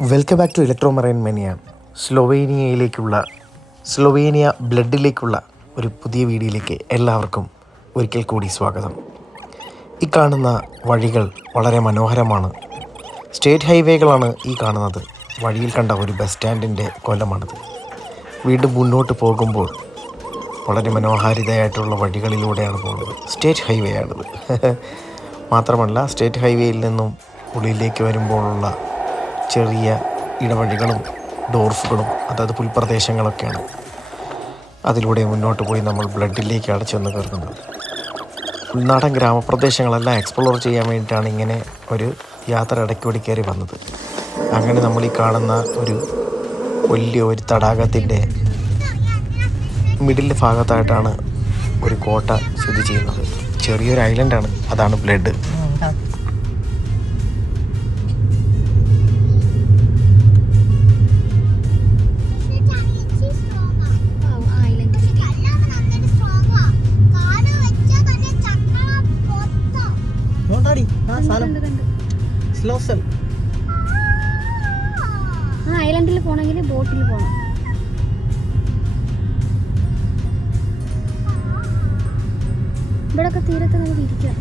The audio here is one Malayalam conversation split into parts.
Welcome back to electro marine mania. Slovenia ബ്ലഡിലേക്കുള്ള ഒരു പുതിയ വീഡിയോയിലേക്ക് എല്ലാവർക്കും ഒരിക്കൽ കൂടി സ്വാഗതം. ഈ കാണുന്ന വഴികൾ വളരെ മനോഹരമാണ്. സ്റ്റേറ്റ് ഹൈവേകളാണ് ഈ കാണുന്നത്. വഴിയിൽ കണ്ട ഒരു ബസ് സ്റ്റാൻഡിൻ്റെ കൊല്ലമാണിത്. വീണ്ടും മുന്നോട്ട് പോകുമ്പോൾ വളരെ മനോഹാരിതയായിട്ടുള്ള വഴികളിലൂടെയാണ് പോകുന്നത്. സ്റ്റേറ്റ് ഹൈവേ ആണിത്. മാത്രമല്ല സ്റ്റേറ്റ് ഹൈവേയിൽ നിന്നും ഉള്ളിലേക്ക് വരുമ്പോഴുള്ള ചെറിയ ഇടവഴികളും ഡോർഫുകളും അതായത് പുൽപ്രദേശങ്ങളൊക്കെയാണ്. അതിലൂടെ മുന്നോട്ട് പോയി നമ്മൾ ബ്ലഡിലേക്കാണ് ചെന്ന് കയറുന്നത്. ഉൾനാടൻ ഗ്രാമപ്രദേശങ്ങളെല്ലാം എക്സ്പ്ലോർ ചെയ്യാൻ വേണ്ടിയിട്ടാണ് ഇങ്ങനെ ഒരു യാത്ര ഇടയ്ക്കൂടി കയറി വന്നത്. അങ്ങനെ നമ്മൾ ഈ കാണുന്ന ഒരു വലിയ ഒരു തടാകത്തിൻ്റെ മിഡിൽ ഭാഗത്തായിട്ടാണ് ഒരു കോട്ട സ്ഥിതി ചെയ്യുന്നത്. ചെറിയൊരു ഐലൻഡാണ്, അതാണ് ബ്ലഡ്. ഐലൻഡിൽ പോണെങ്കിൽ ബോട്ടിൽ പോകണം. ഇവിടൊക്കെ തീരത്ത് നമുക്ക് ഇരിക്കാം.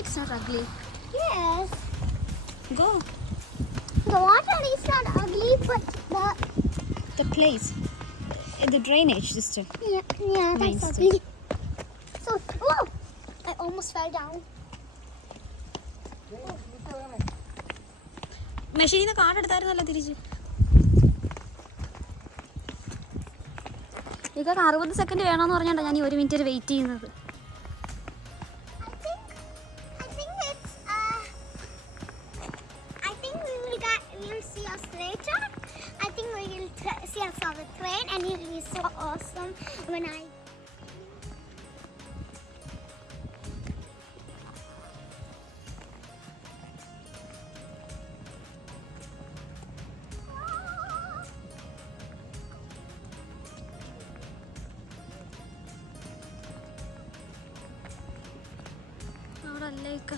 It's not ugly. Yes. Go. The water is not ugly, but The place. The drainage system. yeah, Nice. that's ugly. So, whoa! I almost fell down. മെഷീനിൽ നിന്ന് കാർഡ് എടുത്തായിരുന്നല്ലോ തിരിച്ച്. ഇതൊക്കെ 60 സെക്കൻഡ് വേണമെന്ന് പറഞ്ഞാണ് ഞാൻ ഈ 1 മിനിറ്റ് വെയിറ്റ് ചെയ്യുന്നത്. See us on the train, and it is so awesome when I. അവിടെ അല്ലേക്ക്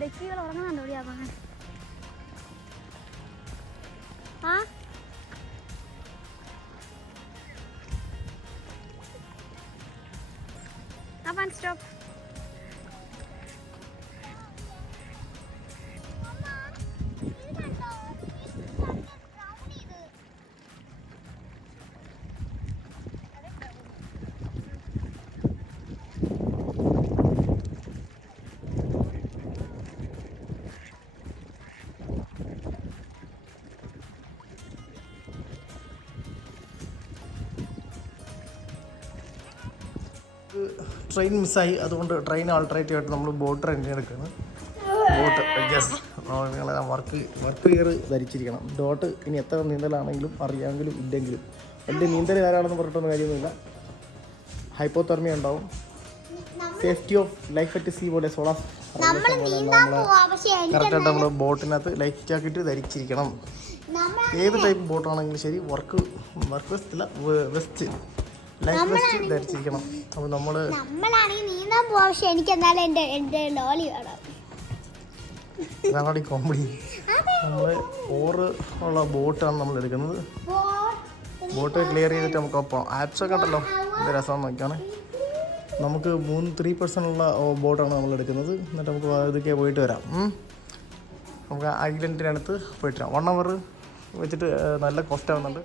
ഡെക്കികൾ ഉറങ്ങുന്നുണ്ടോ ഇവിടെ ആവാൻ? ആ അപ്പാൻ സ്റ്റോപ്പ്. ട്രെയിൻ മിസ്സായി, അതുകൊണ്ട് ട്രെയിൻ ആൾട്ടർനേറ്റീവ് ആയിട്ട് നമ്മൾ ബോട്ട് റെൻ്റ് എടുക്കുകയാണ്. ബോട്ട് നിങ്ങളെല്ലാം വർക്ക് ഗിയർ ധരിച്ചിരിക്കണം. ഡോട്ട് ഇനി എത്ര നീന്തലാണെങ്കിലും അറിയാമെങ്കിലും ഇല്ലെങ്കിലും വലിയ നീന്തൽ ധാരാളെന്ന് പറഞ്ഞിട്ടൊന്നും കാര്യമൊന്നുമില്ല. ഹൈപ്പോതെർമിയ ഉണ്ടാവും. Safety of life at see പോലെ സോളാർ കറക്റ്റായിട്ട് നമ്മൾ ബോട്ടിനകത്ത് ലൈഫ് ജാക്കറ്റ് ധരിച്ചിരിക്കണം. ഏത് ടൈപ്പ് ബോട്ടാണെങ്കിലും ശരി വർക്ക് വെസ്റ്റ് അല്ല വെസ്റ്റ് ലൈഫ് വെസ്റ്റ് ധരിച്ചിരിക്കണം. അപ്പോൾ നമ്മളാണെങ്കിൽ നീന്താൻ പോവാം. പക്ഷെ എനിക്ക് എന്നാലും എൻ്റെ ലോലി വേണം. അതാണ് ഈ കോമഡി. നമ്മൾ ഓറ് ഉള്ള ബോട്ടാണ് നമ്മൾ എടുക്കുന്നത്. ബോട്ട് ക്ലിയർ ചെയ്തിട്ട് നമുക്ക് ഒപ്പം ആപ്സൊക്കെ ഉണ്ടല്ലോ ഇത് രസം നോക്കിയാണ്. നമുക്ക് 3% ഉള്ള ബോട്ടാണ് നമ്മൾ എടുക്കുന്നത്. എന്നിട്ട് നമുക്ക് ഇതൊക്കെ പോയിട്ട് വരാം. നമുക്ക് ഐലൻഡിനടുത്ത് പോയിട്ട് വരാം. 1 hour വെച്ചിട്ട് നല്ല കോസ്റ്റ് ആവുന്നുണ്ട്.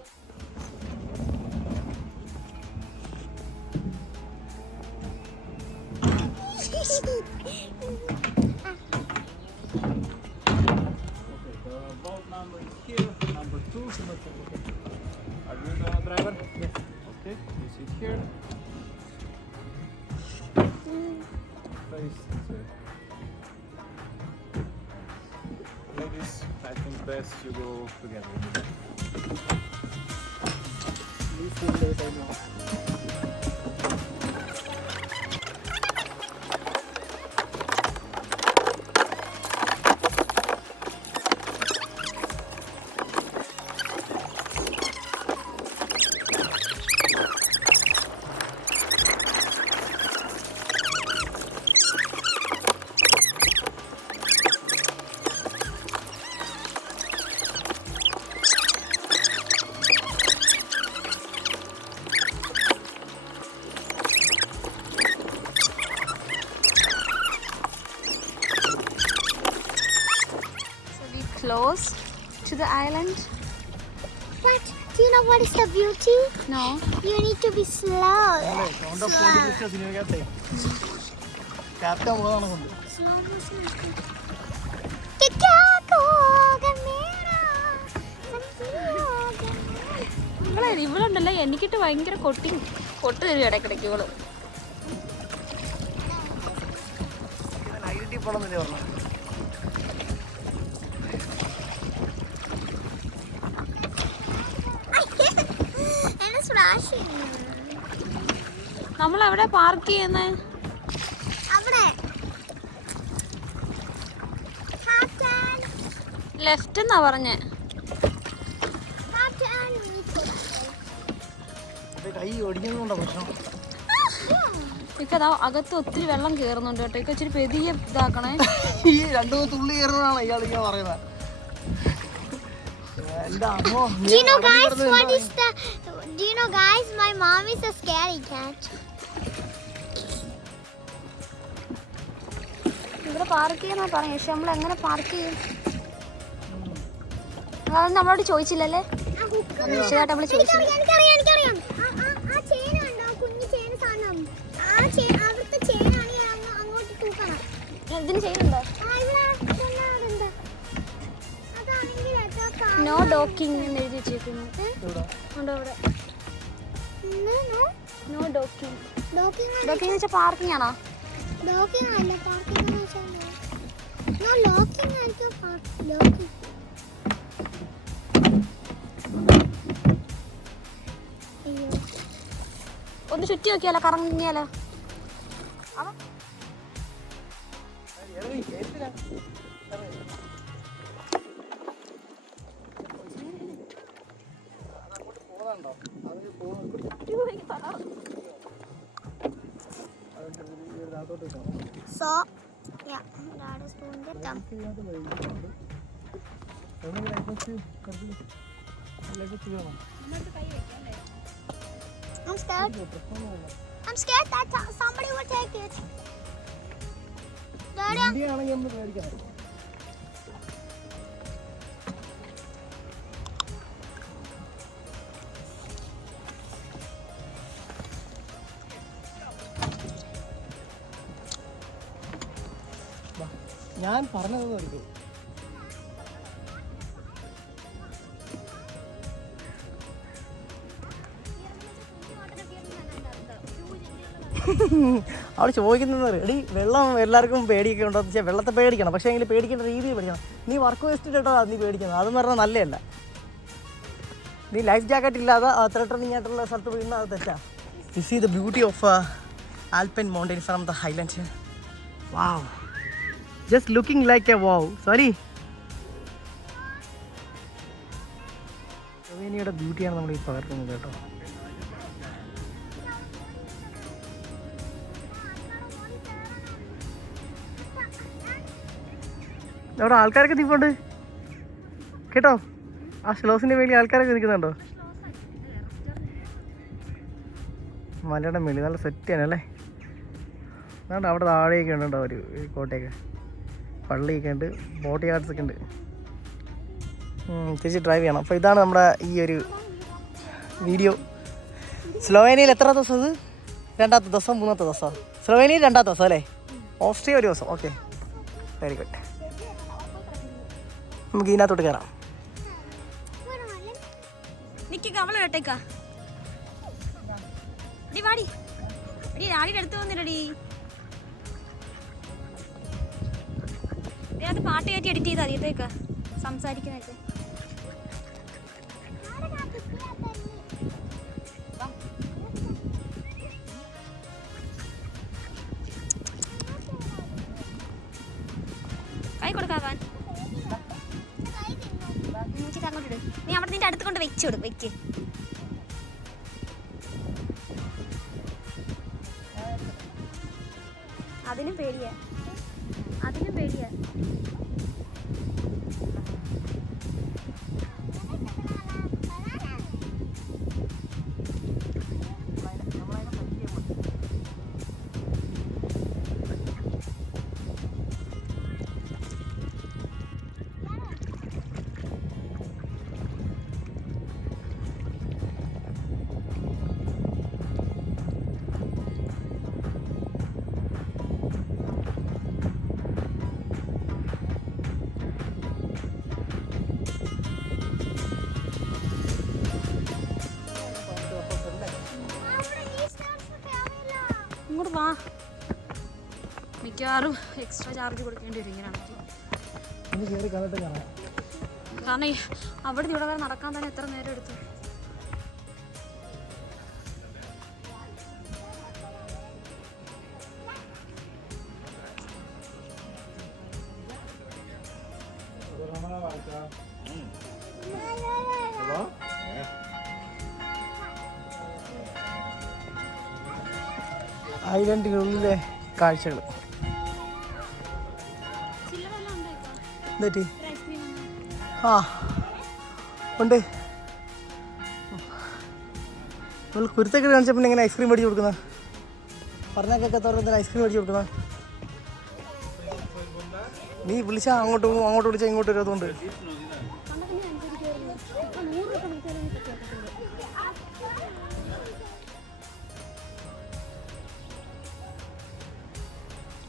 Driver? Yes. Okay, you sit here. Face this way. Ladies, I think best you go together. Please see the side now. Close to the island. But do you know what is the beauty? No. You need to be slow. ഇവളുണ്ടല്ലോ എനിക്കിട്ട് ഭയങ്കര കൊട്ട് തരും ഇടയ്ക്കിടയ്ക്ക് ഇവള്. നമ്മളെവിടെ പാർക്ക് ചെയ്യുന്നേ? ലെഫ്റ്റ് എന്നാ പറഞ്ഞേ. ഇക്കതാ അകത്ത് ഒത്തിരി വെള്ളം കേറുന്നുണ്ട് കേട്ടോ. ഇക്ക ഇച്ചിരി പെതിയെ ഇതാക്കണേ. ഈ 2 തുള്ളി കയറുന്നതാണ് ഇയാൾ ഇങ്ങനെ പറയുന്നത്. Do you know guys, my mom is a scary cat. ഇവിടെ പാർക്ക് ചെയ്യാന്നാ പറഞ്ഞു. പക്ഷെ നമ്മൾ എങ്ങനെ പാർക്ക് ചെയ്യും? അതൊന്നും നമ്മളോട് ചോദിച്ചില്ലല്ലേ? വിശദമായിട്ട് നമ്മള് ചോദിച്ചില്ല. എനിക്കറിയാം. ആ ചെയിൻ ഉണ്ടോ? കുഞ്ഞു ചെയിൻ സാധനം. ആ ചെയിൻ അവിടുത്തെ ചെയിനാണ് അങ്ങോട്ട് തൂക്കണം. ഇതിന് ചെയ്യുന്നുണ്ടോ? നോ ഡോക്കിംഗ് എന്ന് എഴുതി വെച്ചേക്കുന്നു. ഉണ്ടോ അവിടെ? No docking. ഡോക്കിംഗ് വെച്ചാൽ പാർക്കിംഗ് ആണോ? ഡോക്കിംഗ് അല്ല, പാർക്കിംഗ് എന്ന് വെച്ചാൽ നോ ലോക്കിംഗ് ആയിരിക്കും. ലോക്കിംഗ് ഒന്ന് ചുറ്റി നോക്കിയാലോ, കറങ്ങിയാലോ? So, yeah, that is doing the thumb. I'm scared that somebody will take it. Daddy. ഞാൻ പറഞ്ഞത് എടുക്കും. അവൾ ചോദിക്കുന്നത് എടി വെള്ളം എല്ലാവർക്കും പേടിയൊക്കെ ഉണ്ടോ എന്ന് വെച്ചാൽ വെള്ളത്തെ പേടിക്കണം. പക്ഷേ എങ്കിൽ പേടിക്കേണ്ട രീതിയിൽ പേടിക്കണം. നീ വർക്ക് വേസ്റ്റ് കേട്ടോ നീ പേടിക്കുന്നത്, അതെന്ന് പറഞ്ഞാൽ നല്ലതല്ല. നീ ലൈഫ് ജാക്കറ്റ് ഇല്ലാതെ അത്ര ഇങ്ങോട്ടുള്ള സ്ഥലത്ത് വീഴുന്ന അത് തെറ്റാ. You see the beauty of alpine mountain from the highlands. Wow, just looking like a wow. Sorry, സ്ലൊവേനിയയുടെ ബ്യൂട്ടിയാണ് നമ്മൾ ഈ പകർത്തുന്നത് കേട്ടോ. അവിടെ ആൾക്കാരൊക്കെ നിൽപ്പുണ്ട് കേട്ടോ. ആ സ്ലോസിൻ്റെ മേളിൽ ആൾക്കാരൊക്കെ നിൽക്കുന്നുണ്ടോ? മലയുടെ മേളിൽ നല്ല സെറ്റാണ് അല്ലേ. അതുകൊണ്ട് അവിടെ താഴെയൊക്കെ ഉണ്ടോ ഒരു കോട്ടയൊക്കെ, പള്ളിയൊക്കെ ഉണ്ട്, ബോട്ട് യാർഡ്സൊക്കെ ഉണ്ട്. തിരിച്ച് ഡ്രൈവ് ചെയ്യണം. അപ്പോൾ ഇതാണ് നമ്മുടെ ഈ ഒരു വീഡിയോ. സ്ലൊവേനിയയിൽ എത്ര ദിവസം? ഇത് 2ാമത്തെ ദിവസം 3ാമത്തെ ദിവസം. സ്ലൊവേനിയയിൽ 2ാമത്തെ ദിവസം അല്ലേ? ഓസ്ട്രിയ 1 ദിവസം. Okay, very good. നമുക്ക് ഇതിനകത്തോട്ട് കയറാം. അവളെ കേട്ടേക്കാ വാടി രാവിലെ അടുത്ത് വന്നില്ലടി. അത് പാട്ട് കയറ്റി എഡിറ്റ് ചെയ്താൽ അറിയത്തേക്കാ സംസാരിക്കുന്നൊക്കെ. കൈ കൊടുക്കാവാൻ അങ്ങോട്ട് നീ അവിടെ നിന്റെ അടുത്ത് കൊണ്ട് വെച്ചോട് വെക്ക്. അതിനും പേടിയാ, അതിനും പേടിയാ. ഇങ്ങോട്ട് വാ. മിക്കവാറും എക്സ്ട്രാ ചാർജ് കൊടുക്കേണ്ടി വരും ഇങ്ങനെയാണെങ്കിൽ. കാരണം അവിടെ ഇവിടെ വരെ നടക്കാൻ തന്നെ എത്ര നേരം എടുത്തു. ഐലൻഡിനുള്ളിലെ കാഴ്ചകൾ എന്താ? ആ ഉണ്ട്. നമ്മൾ കുരുത്തൊക്കെ കാണിച്ചപ്പോൾ ഇങ്ങനെ ഐസ്ക്രീം മേടിച്ച് കൊടുക്കുന്ന പറഞ്ഞൊക്കെ തുറന്ന് ഐസ്ക്രീം മേടിച്ച് കൊടുക്കുന്ന. നീ വിളിച്ചാൽ അങ്ങോട്ട് പോകും, അങ്ങോട്ട് വിളിച്ചാൽ ഇങ്ങോട്ട് വരും. അതുകൊണ്ട്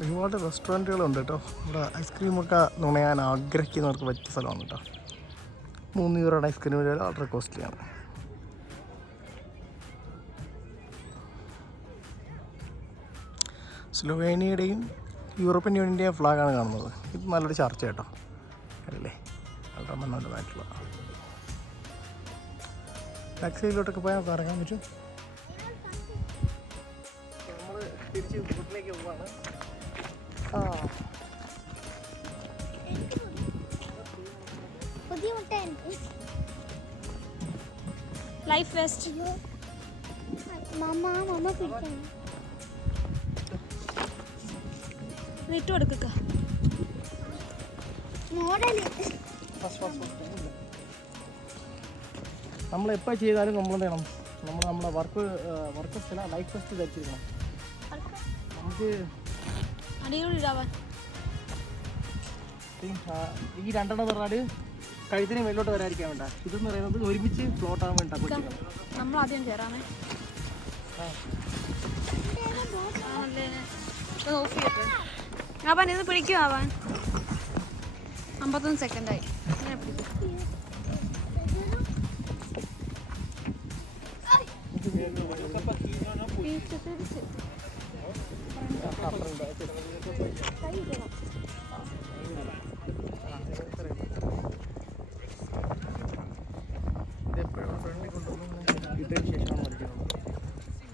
ഒരുപാട് റെസ്റ്റോറൻറ്റുകളുണ്ട് കേട്ടോ. ഇവിടെ ഐസ്ക്രീമൊക്കെ നുണയാൻ ആഗ്രഹിക്കുന്നവർക്ക് പറ്റിയ സ്ഥലമാണ് കേട്ടോ. 3 യൂറോയുടെ ഐസ്ക്രീം വളരെ കോസ്റ്റ്ലിയാണ്. സ്ലൊവേനിയയുടെയും യൂറോപ്യൻ യൂണിയൻ്റെയും ഫ്ലാഗാണ് കാണുന്നത്. ഇത് നല്ലൊരു ചർച്ച കേട്ടോ അല്ലേ, വളരെ മനോഹരമായിട്ടുള്ള. ബാക്ക് സൈഡിലോട്ടൊക്കെ പോയാൽ നമുക്ക് ഇറങ്ങാൻ പറ്റും. നമ്മൾ തിരിച്ച് വീട്ടിലേക്ക് പോവാണ്. ലൈഫ് വെസ്റ്റ് ഇട്ട് കൊടുക്ക. നമ്മളെപ്പോൾ ചെയ്താലും നമ്മൾ വേണം, നമ്മുടെ വർക്ക് ലൈഫ് വെസ്റ്റ് ധരിച്ചിരിക്കണം. നമുക്ക് അടിപൊളിയാവാൻ ഈ 2 പറഞ്ഞാൽ കഴുത്തിന് മേലോട്ട് വരാതിരിക്കാൻ വേണ്ട. ഇതെന്ന് പറയുന്നത് ഒരുമിച്ച് ഫ്ലോട്ട് ആവാൻ വേണ്ട. നമ്മൾ ആദ്യം കയറാമേ. നോക്കിയിട്ട് ആവാൻ ഇത് പിടിക്കും. ആവാൻ 51 സെക്കൻഡായി. ഇങ്ങനെ പിടിക്കും. ഇട്ടതിന് ശേഷമാണ് വലിക്കുന്നത്.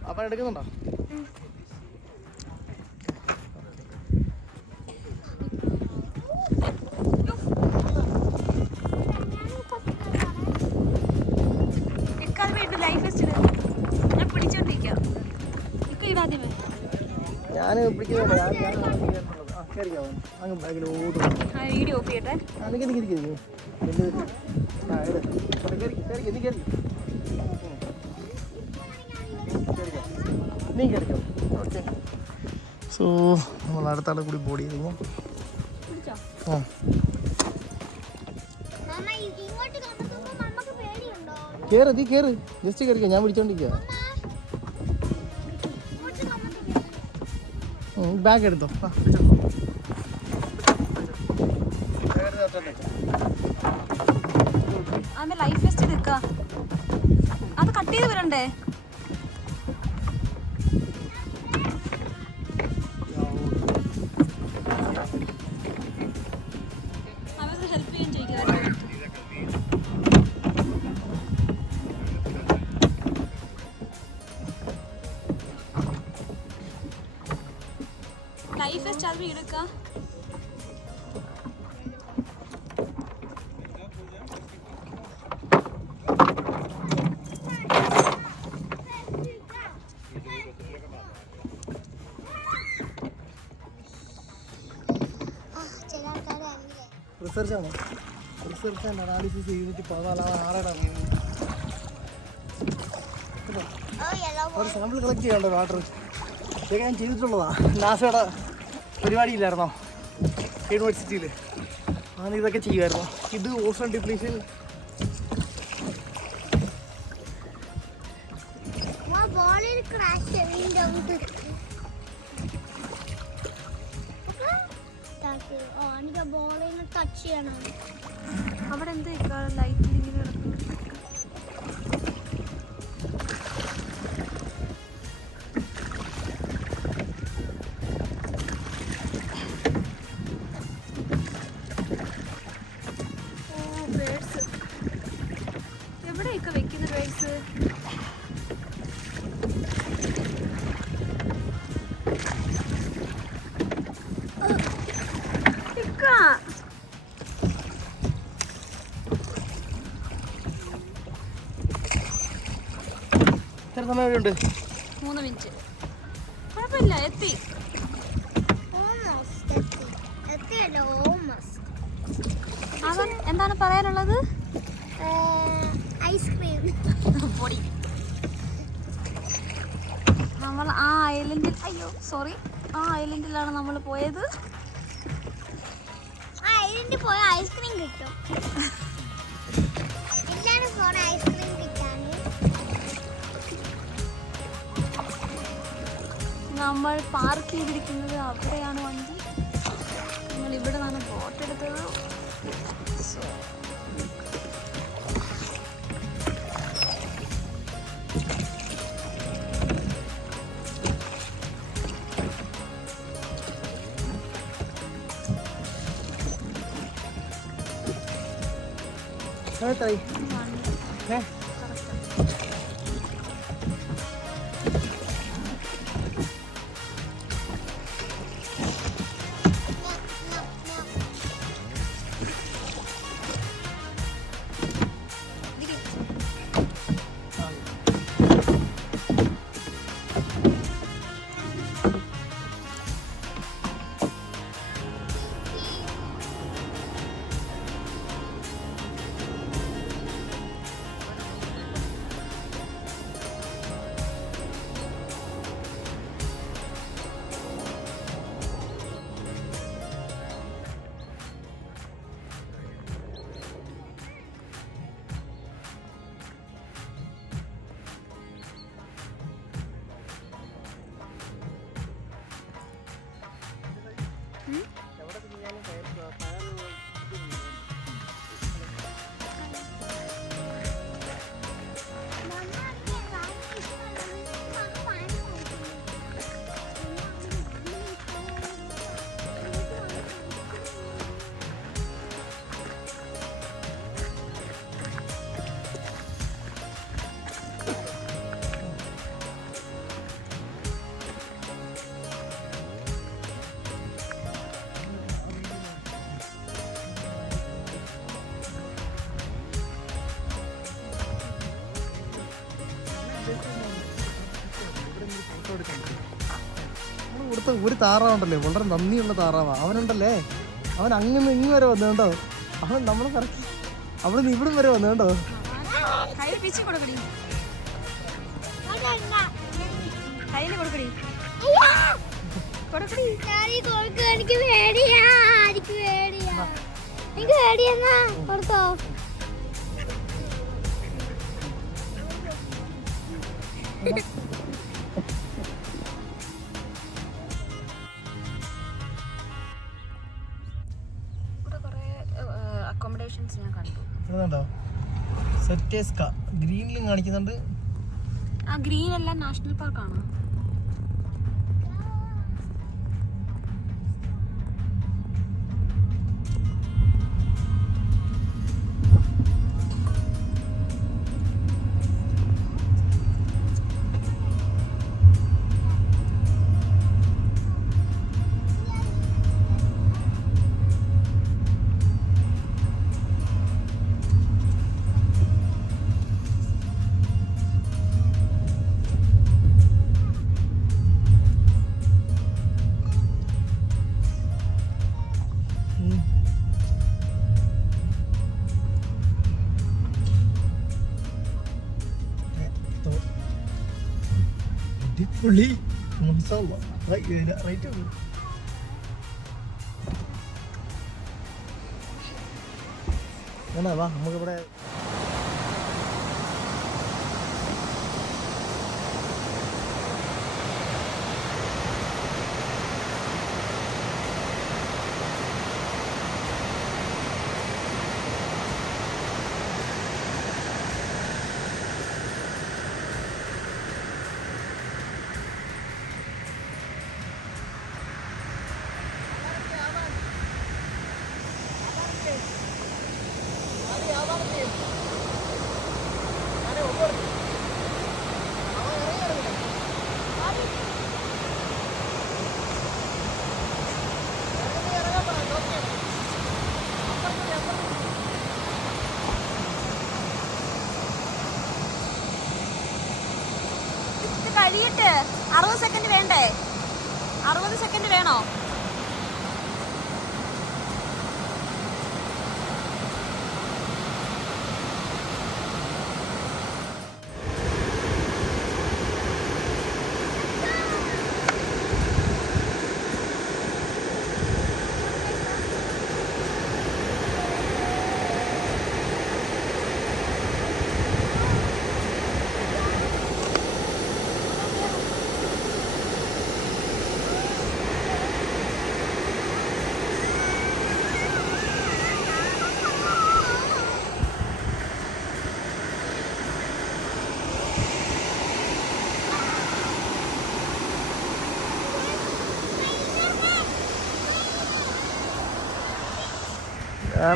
അപ്പം എടുക്കുന്നുണ്ടോ? ഞാൻ പിടിക്കുന്നില്ല. ഞാൻ കയറിക്കാവും. അങ്ങ് ബാഗിലോട്ട് വീഡിയോ ഓഫ് ചെയ്യട്ടെ. നീ കയറിക്കോ. ഓക്കെ. സോ നമ്മൾ അടുത്ത ആളെ കൂടി ബോഡി ചെയ്തു. ആ കയറ്, നീ കയറ്, ജസ്റ്റ് കയറിക്കോ. ഞാൻ പിടിച്ചോണ്ടിരിക്കുക. ബാഗ് എടുത്തോ. അതിന്റെ ലൈഫ് വെസ്റ്റ് നിൽക്ക. അത് കട്ട് ചെയ്ത് വരണ്ടേ? അവർക്ക് ഹെൽപ്പ് ചെയ്യാൻ ചോദിക്കുക. ലൈഫ് വെസ്റ്റ് അത് എടുക്ക. റിസർച്ചാണോ? റിസർച്ച് ആൻഡ് അനാലിസിസ് യൂണിറ്റ് 14 ഒരു സാമ്പിൾ കളക്ട് ചെയ്യണ്ടോ വാട്ടർ? ഇതൊക്കെ ഞാൻ ചെയ്തിട്ടുള്ളതാ. നാസയുടെ പരിപാടിയില്ലായിരുന്നോ യൂണിവേഴ്സിറ്റിയിൽ? ഞാൻ ഇതൊക്കെ ചെയ്യുമായിരുന്നു. ഇത് ഓസോൺ ഡിപ്ലീഷൻ. അവിടെ എന്ത് ലൈറ്റ് ഇങ്ങനെ എവിടെയൊക്കെ വെക്കുന്ന ബേഡ്സ്? എത്ര സമയം എവിടെയുണ്ട്? 3 മിനിറ്റ്. കുഴപ്പമില്ല, എത്തി. അവൻ എന്താണ് പറയാനുള്ളത്? ഐസ്ക്രീം. പൊടി. നമ്മൾ ആ ഐലൻഡിൽ, ആ ഐലൻഡിലാണ് നമ്മൾ പോയത്. ഐലൻഡിൽ പോയ ഐസ്ക്രീം കിട്ടും. എല്ലാരും പോണ ഐസ്ക്രീം കിട്ടാന്. നമ്മൾ പാർക്ക് ചെയ്തിരിക്കുന്നത് അവിടെയാണ് വണ്ടി. നമ്മൾ ഇവിടെ നിന്നാണ് ബോട്ട് എടുത്തത്. സോ എത്രയായി? ഇവിടുത്തെ ഒരു താറാവുണ്ടല്ലേ, വളരെ നന്ദിയുള്ള താറാവാ. അവനുണ്ടല്ലേ, അവൻ അങ്ങനെ ഇങ്ങ് വരെ വന്നു കേട്ടോ. അവൻ നമ്മളെ കറക്റ്റ് അവിടെ നിന്ന് ഇവിടം വരെ വന്നു കേട്ടോ. കയ്യിൽ പിച്ചി കൊടുക്കടി, കയ്യിൽ കൊടുക്കടി, കൊടുക്കടി. എനിക്ക് പേടിയാ, എനിക്ക് പേടിയാ, എനിക്ക് പേടിയെന്നാ കൊടുത്തോ. ഇവിടെ കുറേ അക്കോമഡേഷൻസ് ഞാൻ കണ്ടു. ഇതുണ്ടോ സെറ്റേസ്ക ഗ്രീനിലും കാണിക്കുന്നുണ്ട്. ആ ഗ്രീൻ എല്ലാം നാഷണൽ പാർക്കാണ്. അടിപൊളി റൈറ്റ്. വാ നമുക്കിവിടെ കഴിയട്ടെ. 60 സെക്കൻഡ് വേണ്ടേ? 60 സെക്കൻഡ് വേണോ?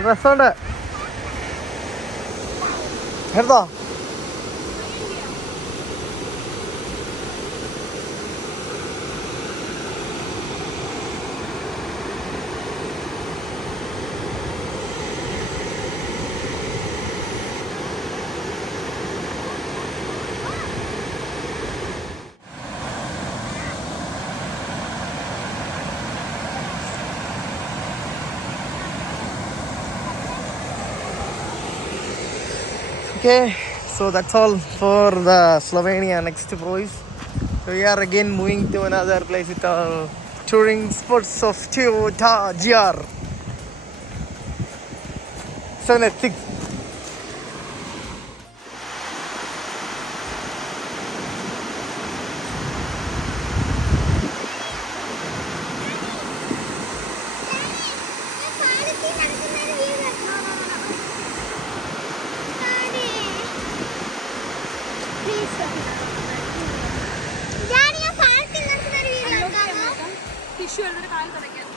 രസമുണ്ട്. എടുത്തോ. Okay, so that's all for the Slovenia next cruise. So we are again moving to another place with our touring spots of Toyota GR 786. Tissue എടുത്തിട്ട് കാല് തുടയ്ക്കാം.